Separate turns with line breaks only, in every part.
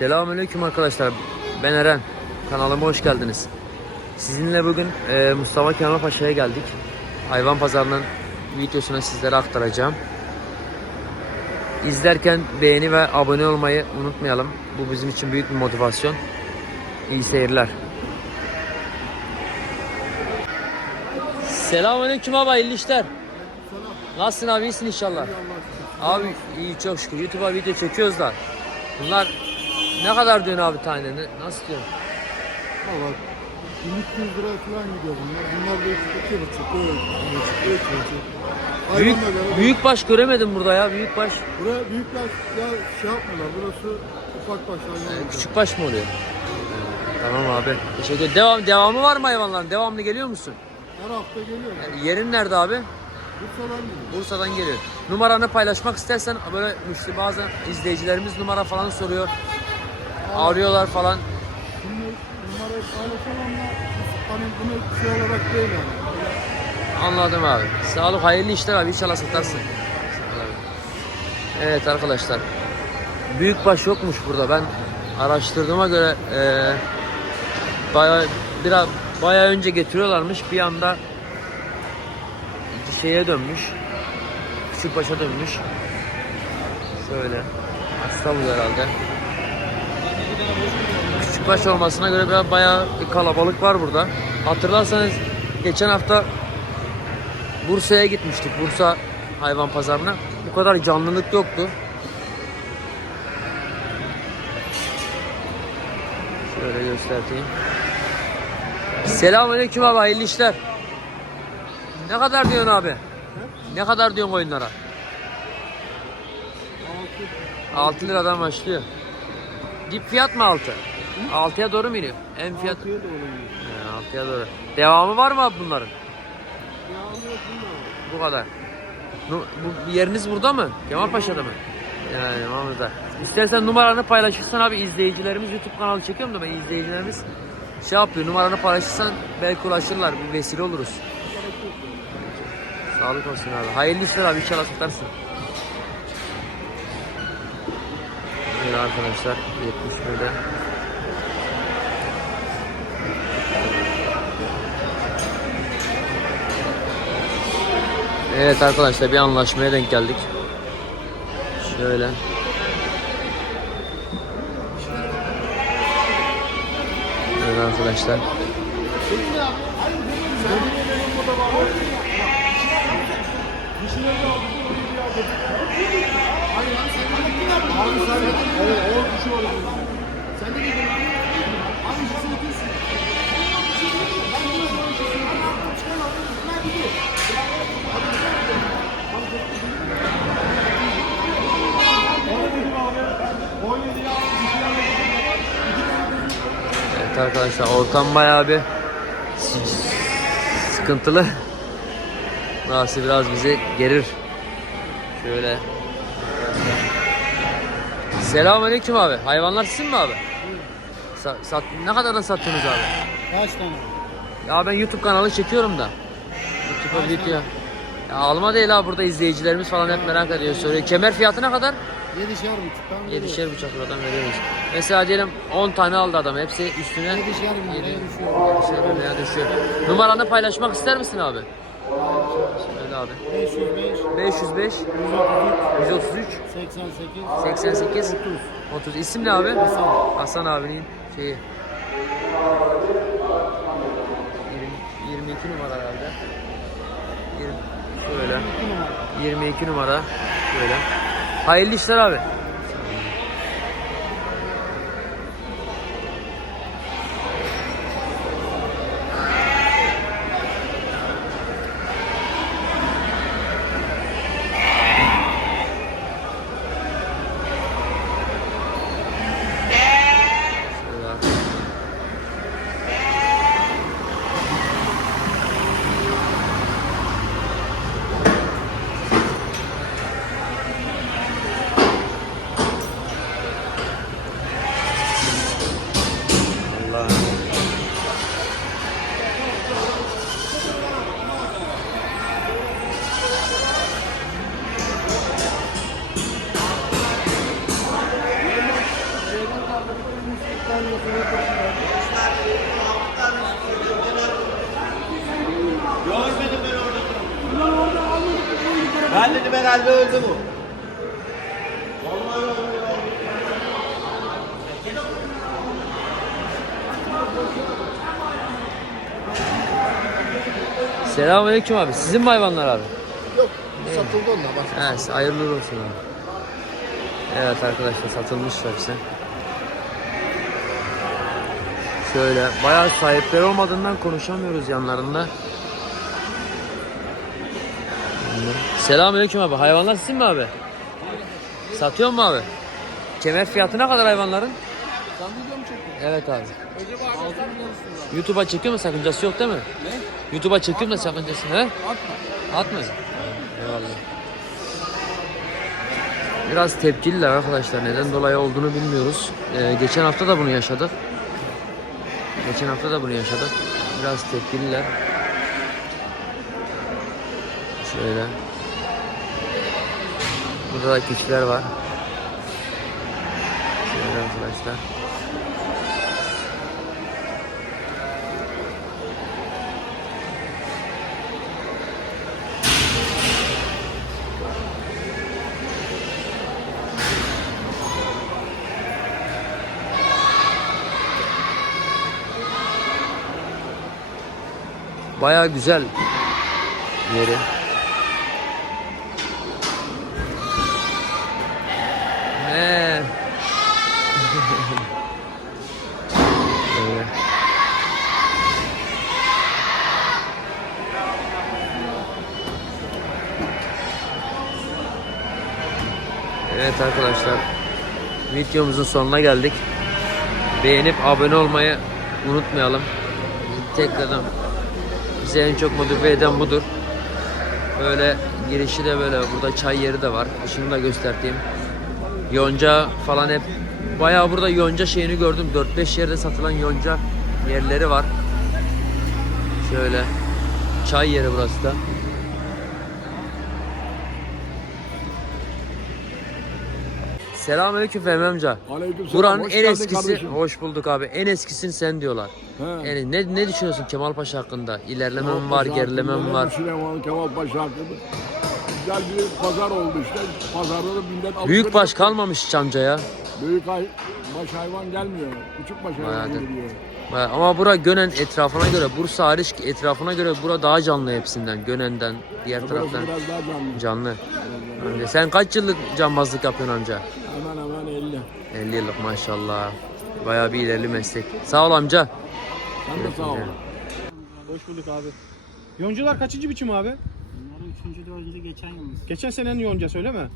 Selamünaleyküm arkadaşlar. Ben Eren. Kanalıma hoş geldiniz. Sizinle bugün e, Mustafa Kemal Paşa'ya geldik. Hayvan pazarının videosunu sizlere aktaracağım. İzlerken beğeni ve abone olmayı unutmayalım. Bu bizim için büyük bir motivasyon. İyi seyirler. Selamünaleyküm abi, hayırlı işler. Nasılsın abi, iyisin inşallah. Abi iyi çok şükür. YouTube'a video çekiyoruz da. Bunlar ne kadar diyorsun abi tane? Ne- Nasıl diyorsun?
Valla 1300 lira falan gidiyor bunlar. Bunlar da iki buçuk, üç, üç, üç buçuk.
Büyük,
Hayvanla beraber-
büyük baş göremedim burada ya. Büyük baş.
Buraya büyükler ya şey yapmıyorlar. Burası ufak baş hayvan.
Küçük baş mı oluyor? Tamam abi. Teşekkür ederim. Devam, devamı var mı hayvanların? Devamlı geliyor musun?
Her hafta geliyor.
Yerin nerede abi?
Bursa'dan geliyor.
Bursa'dan geliyor. Numaranı paylaşmak istersen böyle müşteri bazen izleyicilerimiz numara falan soruyor. Arıyorlar falan.
Şimdi numarayı paylaşamam ama hani bunu şey olarak değil yani.
Anladım abi. Sağlık hayırlı işler abi. İnşallah satarsın. Evet arkadaşlar. Büyükbaş yokmuş burada. Ben araştırdığıma göre eee bayağı biraz bayağı önce getiriyorlarmış. Bir anda şeye dönmüş. Küçükbaşa dönmüş. Şöyle. Hasta bu herhalde. Küçükbaş olmasına göre biraz bayağı kalabalık var burada. Hatırlarsanız geçen hafta Bursa'ya gitmiştik. Bursa hayvan pazarına. Bu kadar canlılık yoktu. Şöyle göstereyim. Selamünaleyküm abi hayırlı işler. Ne kadar diyorsun abi? Ne kadar diyorsun oyunlara? 6 liradan başlıyor. Dip fiyat mı 6? 6'ya doğru mu iniyor? En fiyat
Altıya doğru gidiyor.
He, 6'ya doğru. Devamı var mı abi bunların?
Yağmur yok.
Bu kadar. Nu- Bu yeriniz burada mı? Kemalpaşa'da mı? Yani Mahmut'ta. İstersen numaranı paylaşırsan abi izleyicilerimiz YouTube kanalı çekiyorum da ben izleyicilerimiz şey yapıyor numaranı paylaşırsan belki ulaşırlar bir vesile oluruz. Sağlık olsun abi. Hayırlı işler abi inşallah satarsın. Arkadaşlar 71'de. Evet arkadaşlar bir anlaşmaya denk geldik. Şöyle. Evet arkadaşlar.
Evet,
arkadaşlar ortam bayağı bir sıkıntılı. Burası biraz bizi gerir. Şöyle. Selamünaleyküm abi. Hayvanlar sizin mi abi? Sa- sat ne kadardan satıyorsunuz abi?
Kaç tane?
Ya ben YouTube kanalı çekiyorum da. YouTube'a video. Ya alma değil ha burada izleyicilerimiz falan hep merak ediyor soruyor. Kemer fiyatı ne kadar?
Yedişer buçuktan veriyor.
Yedişer buçuk liradan veriyoruz. Mesela diyelim 10 tane aldı adam. Hepsi üstüne
Yedişer bin liraya
Yedi-
düşüyor.
yedişer bin liraya düşüyor. Numaranı paylaşmak ister misin abi? Abi.
505,
505 133
88,
88 30. İsim ne abi?
Hasan.
Hasan abinin şeyi. 20, 22 numara herhalde. 20, şöyle. 22 numara. Şöyle. Hayırlı işler abi. Selamünaleyküm abi. Sizin mi hayvanlar abi?
Yok satıldı onlar bak.
He, hayırlı olsun abi. Evet arkadaşlar satılmışlar bize. Şöyle bayağı sahipleri olmadığından konuşamıyoruz yanlarında. Selamünaleyküm abi. Hayvanlar sizin mi abi? Satıyor mu abi? Kemer fiyatı ne kadar hayvanların?
Sen video mu çekiyorsun?
Evet abi.
Acaba üstünde.
YouTube'a çekiyor mu sakıncası yok değil mi?
Ne?
YouTube'a çekiyorum da sakıncası he?
Atma.
Atma. Eyvallah. Biraz tepkililer arkadaşlar. Neden dolayı olduğunu bilmiyoruz. Ee, geçen hafta da bunu yaşadık. Geçen hafta da bunu yaşadık. Biraz tepkililer. Şöyle. Burada da keçiler var. Şöyle arkadaşlar. Bayağı güzel yeri. Evet arkadaşlar videomuzun sonuna geldik. Beğenip abone olmayı unutmayalım. Tekrardan bizi en çok motive eden budur. Böyle girişi de böyle burada çay yeri de var. Şunu da göstereyim. Yonca falan hep bayağı burada yonca şeyini gördüm. 4-5 yerde satılan yonca yerleri var. Şöyle çay yeri burası da. Selamünaleyküm Fehmi amca.
Aleykümselam,
Buranın
hoş
en
geldin
eskisi,
kardeşim.
hoş bulduk abi. En eskisin sen diyorlar.
He.
Yani ne ne düşünüyorsun Kemal Paşa hakkında? İlerleme mi var, gerileme mi var?
düşünüyorum Kemal Paşa hakkında. Güzel bir pazar oldu işte. Pazarda da millet alışveriş
Büyük baş kalmamış amcaya.
Büyük ay, baş hayvan gelmiyor. Küçük baş hayvan
Hayatım.
geliyor.
Ama bura Gönen etrafına göre, Bursa hariç etrafına göre bura daha canlı hepsinden. Gönen'den, diğer
Burası
taraftan
biraz daha canlı.
canlı. Amca, sen kaç yıllık cambazlık yapıyorsun amca?
Hemen hemen 50.
50 yıllık maşallah. Bayağı bir ilerli meslek. Sağ ol amca.
Sen de sağ ol.
Hoş bulduk abi. Yoncalar kaçıncı biçim abi?
Bunları üçüncü, dördüncü geçen yılımız.
Geçen senenin yoncası öyle mi?
Evet.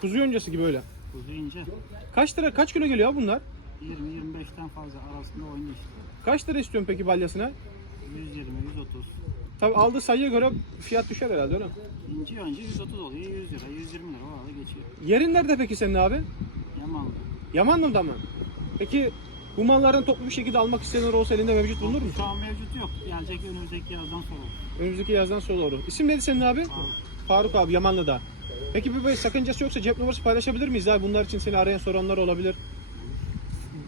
Kuzu yoncası gibi öyle.
Kuzu ince.
Kaç lira kaç kilo geliyor bunlar?
20-25'ten fazla arasında oynuyor işte.
Kaç lira istiyorsun peki balyasına?
120, 130.
Tabi aldığı sayıya göre fiyat düşer herhalde öyle mi?
İnci önce 130 oluyor, 100 lira, 120 lira o arada geçiyor.
Yerin nerede peki senin abi?
Yamanlı.
Yamanlı'da mı? Peki bu mallardan toplu bir şekilde almak isteyenler olsa elinde mevcut bulunur mu?
Şu an mevcut yok. Gelecek önümüzdeki yazdan sonra.
Önümüzdeki yazdan sonra doğru. İsim neydi senin abi? Faruk abi Yamanlı'da. Peki bir sakıncası yoksa cep numarası paylaşabilir miyiz abi? Bunlar için seni arayan soranlar olabilir.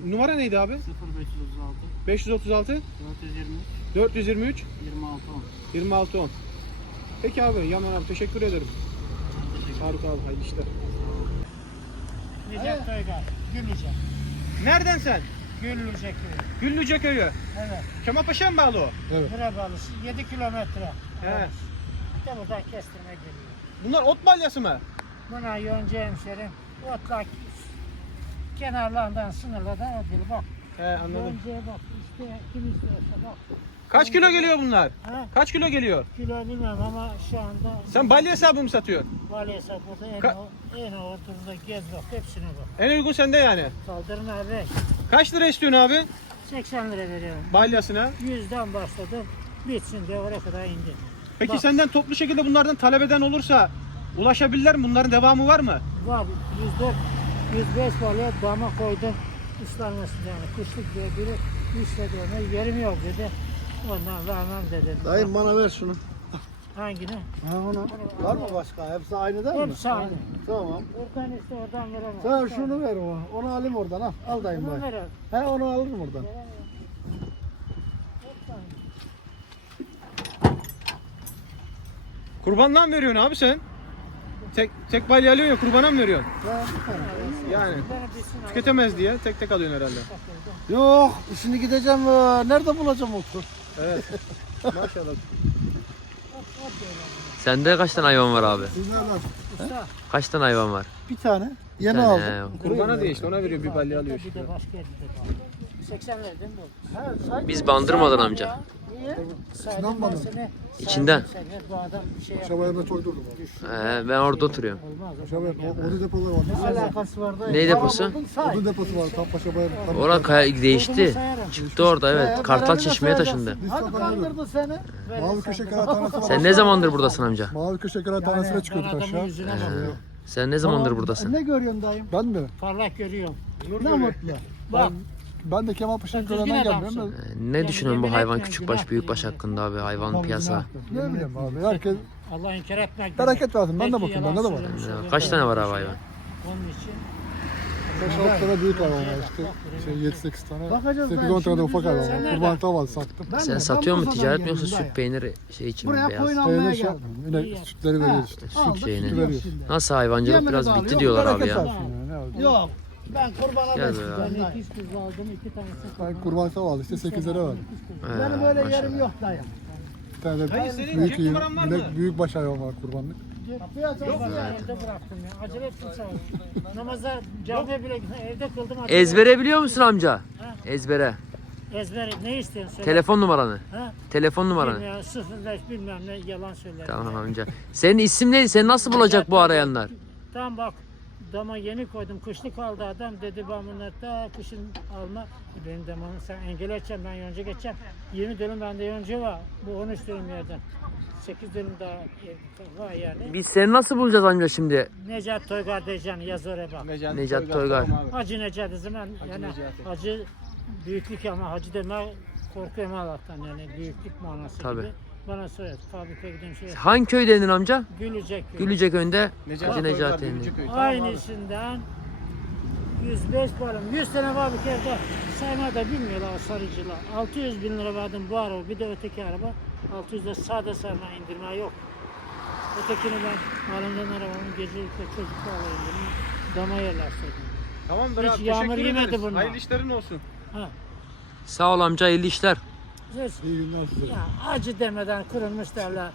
Numara neydi abi?
0536
536
423
423
26 10.
26 10. Peki abi Yaman abi teşekkür ederim. Faruk abi hayırlı işler.
Necip Toygar, Güllüce.
Nereden sen?
Güllüce köyü.
Güllüce köyü.
Evet.
Kemalpaşa'ya mı bağlı o?
Buraya bağlısı 7 kilometre.
He.
Bir de buradan kestirme geliyor.
Bunlar ot balyası mı?
Buna yonca hemşerim. Otlak kenarlarından sınırlardan ödül bak.
He anladım.
Yoncaya bak. İşte kim istiyorsa bak.
Kaç kilo geliyor bunlar?
Ha?
Kaç kilo geliyor?
Kilo bilmem ama şu anda
Sen balya hesabı mı satıyorsun?
Valesa burada en,
Ka-
o, en ortada gez bak hepsine bak.
En uygun sende yani.
Kaldırın abi.
Kaç lira istiyorsun abi?
80 lira veriyorum.
Balyasına.
100'den başladım. Bitsin diye oraya kadar indi.
Peki
Bak.
senden toplu şekilde bunlardan talep eden olursa ulaşabilirler mi? Bunların devamı var mı?
Var 104, 105 balığa dama koydum. Islanmasın yani kışlık diye biri istedi onu yerim yok dedi. Ondan vermem dedi.
Dayım bana ver şunu.
Hangini?
Ha onu. Var mı başka? Hepsi aynı değil mi?
Hepsi aynı.
Tamam.
Oradan iste oradan veremem.
Sen şunu ver ona. Onu alayım oradan al. Al dayım
Bunu veremem.
He onu alırım oradan.
Kurbandan mı veriyorsun abi sen? Tek tek balya alıyorsun ya kurbana mı veriyorsun? Yani tüketemez diye tek tek alıyorsun herhalde.
Yok. Şimdi gideceğim. e, Nerede bulacağım otu?
Evet. Maşallah.
Sende kaç tane hayvan var abi?
Usta.
Kaç tane hayvan var?
Bir tane. Yeni
Bir tane,
aldım.
he.
Kurbana diye işte ona veriyor bir balya alıyor
de başka yerde de 80'lerden bu.
Ha, say-
Biz bandırmadan amca.
Niye? Saydım ben seni.
İçinden.
seni. Bu adam bir şey.
Ee, ben orada oturuyorum.
Olmaz.
Şabaya odun depoları var.
Ne alakası var da?
Ne deposu?
Odun deposu var. Kappa şabaya.
Orada kaya değişti. Çıktı orada evet. Kartal Çeşme'ye taşındı.
Hadi kandırdı seni. Mavi köşe kıraathanesi var.
Sen ne zamandır buradasın amca?
Mavi köşe kıraathanesine çıkıyorduk aşağı.
bakıyorum.
Sen ne zamandır buradasın?
Ne görüyorsun dayım? Ben mi?
Parlak görüyorum.
Ne mutlu.
Bak.
Ben de Kemal Paşa'nın
adamsın.
gelmiyorum da.
Ee, Ne düşünüyorsun bu hayvan küçükbaş büyükbaş hakkında abi hayvan piyasa?
Ne bileyim abi. Herkes
Allah inkar etmek.
Bereket versin. Ben de bakıyorum. Bende de var.
Kaç tane var abi hayvan?
Onun için.
5-6 tane büyük hayvan var işte. Şey 7-8 tane.
Bakacağız
8-10 tane de ufak hayvan var. Kurban taval sattım.
Sen satıyor musun ticaret mi yoksa süt peyniri şey için mi beyaz?
Peynir şey yapmıyorum. Yine sütleri veriyoruz işte.
Süt şeyini.
veriyor.
Nasıl hayvancılık biraz bitti diyorlar abi
Bereket
ya.
versin yani, ne olacak?
Yok. Ben kurbana
Gel be
besliyorum.
abi.
Ben ikiz kuzu aldım. iki tanesini
Ben kurban taval işte 8 lira verdim.
Benim öyle yerim
yok dayım.
Bir tane de
Dayı, senin
büyük
cep numaran var mı?
büyük baş hayvan var kurbanlık.
Yok mu? Evde bıraktım ya. Acele ettim sağ ol. Namaza camiye bile gittim. Evde kıldım. acele
Ezbere biliyor musun amca? Ezbere.
Ezber ne istiyorsun söyle.
Telefon numaranı.
Ha?
Telefon numaranı.
Bilmiyorum, 05 bilmem ne yalan söyler.
Tamam amca. Senin isim neydi? Seni nasıl bulacak bu arayanlar?
Tamam bak dama yeni koydum. Kışlık aldı adam dedi ben bunları da kışın alma. E Benim damamı sen engel edeceksin ben yonca geçeceğim. 20 dönüm bende yonca var. Bu 13 dönüm yerden. 8 dönüm daha var yani.
Biz seni nasıl bulacağız amca şimdi?
Necat Toygar diyeceksin yaz oraya bak.
Necat,
Necat Toygar.
tamam abi.
Hacı Necat zaman yani
Necati.
hacı büyüklük ama hacı deme korkuyorum Allah'tan yani büyüklük manası
Tabii.
gibi. Bana söyle fabrikaya gideyim şey
Hangi köydeydin amca?
gülecek.
Gülecek önde
Necat
Hacı Necati Emmi.
Aynısından 105 bölüm. 100 tane fabrikada sayma da bilmiyorlar sarıcılar. 600 bin lira verdim bu araba bir de öteki araba. 600 de sade sayma indirme yok. Ötekini ben halimden arabamın gecelikle çocukla alayım. Dama yerleştirdim.
Tamamdır
Hiç
abi.
yağmur
Teşekkür
yemedi bunlar.
Hayırlı işlerin olsun.
Ha.
Sağ ol amca hayırlı işler.
Siz
İyi günler size.
ya acı demeden kırılmış derler.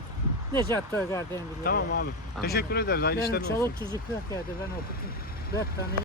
Necat Toygar diye biliyorum.
Tamam abi. Teşekkür ederiz. Hayırlı
Benim
işlerin olsun.
çoluk çocuk yok evde ben okuttum. Dört tane